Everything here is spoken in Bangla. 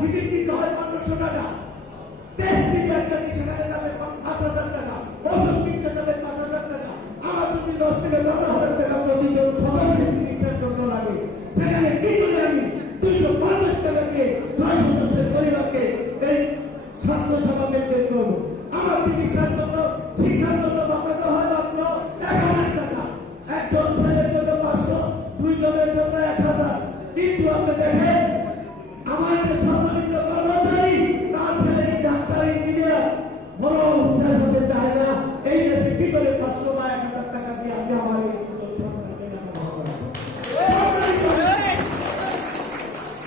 ভিজিট দিতে হয় 1500 টাকা, টেস্ট দিতে একদিন সেখানে যাবে 5000 টাকা, ওষুধ কিনতে যাবে 5000 টাকা। আমার যদি 10 থেকে 15 হাজার